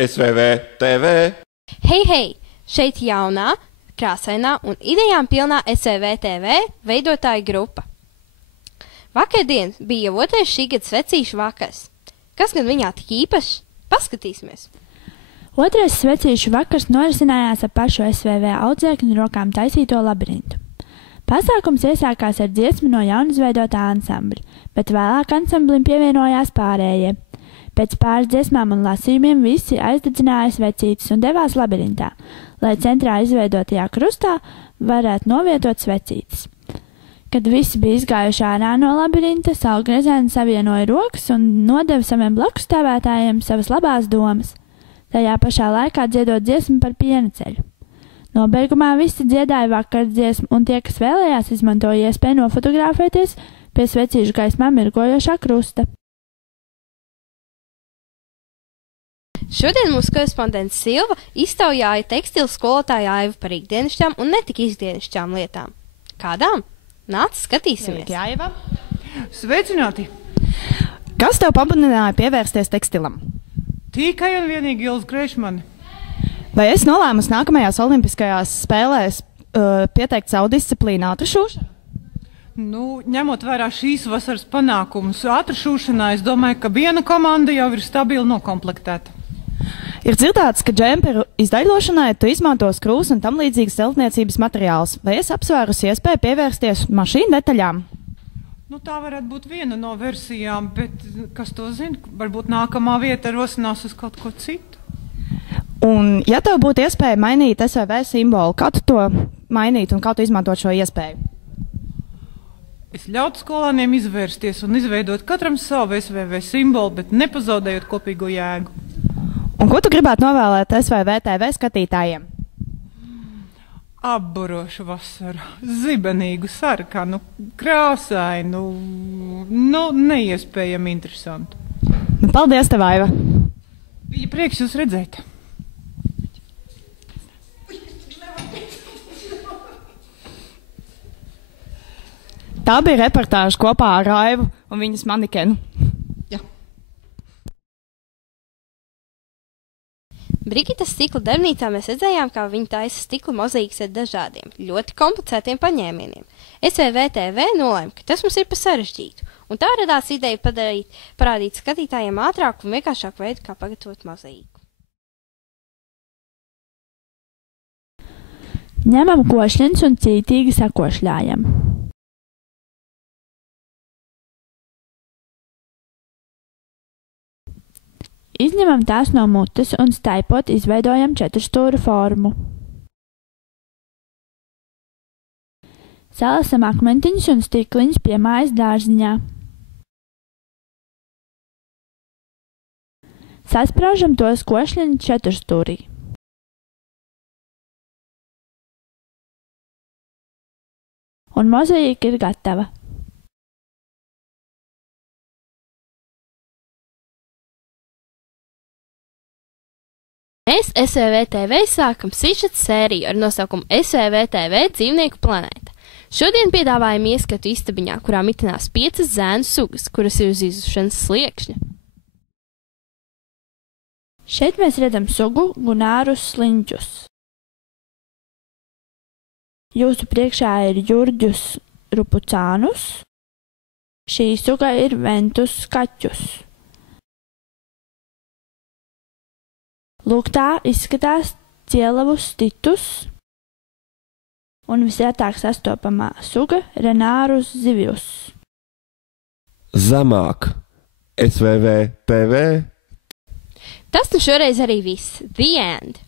SVV TV. Hei, hei! Šeit jaunā, krāsainā un idejām pilnā SVV TV veidotāja grupa. Vakardien bija otrais šī gada svecīšu vakars. Kas gan viņā tik īpašs? Paskatīsimies! Otrais svecīšu vakars norisinājās ar pašu SVV audzēkņu rokām taisīto labirintu. Pasākums iesākās ar dziesmu no jaunizveidotā ansambļa, bet vēlāk ansamblim pievienojās pārējie. Pēc pāris dziesmām un lasījumiem visi aizdedzināja svecītes un devās labirintā, lai centrā izveidotajā krustā varētu novietot svecītes. Kad visi bija izgājuši ārā no labirinta, Saulgrezēna savienoja rokas un nodeva saviem blakusstāvētājiem savas labās domas, tajā pašā laikā dziedot dziesmu par piena ceļu. Nobeigumā visi dziedāja vakardziesmu, un tie, kas vēlējās, izmantoja iespēju nofotografēties pie svecīšu gaismā mirgojošā krusta. Šodien mūsu korespondents Silva iztaujāja tekstilu skolotāju Aivu par ikdienišķām un netik ikdienišķām lietām. Kādām? Nāc, skatīsimies! Sveiki, Aiva! Sveicināti! Kas tev pamudināja pievērsties tekstilam? Tikai un vienīgi Ilis Greišmani. Vai esi nolēmusi nākamajās olimpiskajās spēlēs pieteikt savu disciplīnu ātršūšanu? Ņemot vērā šīs vasaras panākumus ātršūšanā, es domāju, ka viena komanda jau ir stabili nokomplektēta. Ir dzirdēts, ka džemperu izdaļošanai tu izmanto skrūvus un tam līdzīgas celtniecības materiālus. Vai esi apsvērusi iespēju pievērsties mašīnu detaļām? Tā varētu būt viena no versijām, bet kas to zina? Varbūt nākamā vieta rosinās uz kaut ko citu. Un, ja tev būtu iespēja mainīt SVV simbolu, kā tu to mainītu un kā tu izmantot šo iespēju? Es ļautu skolāniem izvērsties un izveidot katram savu SVV simbolu, bet nepazaudējot kopīgo jēgu. Un ko tu gribētu novēlēt SVV TV skatītājiem? Apburošu vasaru, zibenīgu, sarkanu, krāsainu, neiespējami interesantu. Paldies tev, Aiva! Bija prieks jūs redzēt! Tā bija reportāža kopā ar Aivu un viņas manikenu. Brigitas stikla darbnīcā mēs redzējām, kā viņa taisa stikla mozaīkas ar dažādiem, ļoti komplicētiem paņēmieniem. SVV TV nolēma, ka tas mums ir par sarežģītu, un tā radās ideja parādīt skatītājiem ātrāku un vienkāršāku veidu, kā pagatavot mozaīku. Ņemam košļus un cītīgi sakošļājam. Izņemam tās no mutes un staipot izveidojam četrstūra formu. Salasam akmentiņus un stikliņus pie mājas dārziņā. Saspraužam tos košļiņu četrstūrī. Un mozaīka ir gatava. Mēs SVV TV sākam sižeta sēriju ar nosaukumu SVV TV dzīvnieku planēta. Šodien piedāvājam ieskatu istabiņā, kurā mitinās 5 zēnu sugas, kuras ir uz izušanas sliekšņa. Šeit mēs redzam sugu gunārus sliņķus. Jūsu priekšā ir jurģus rupucānus. Šī suga ir ventus kaķus. Lūk, tā izskatās cielavus stitus un visretāk sastopamā suga renārus zivjus. Zemāk SVV TV. Tas nu šoreiz arī viss. The end!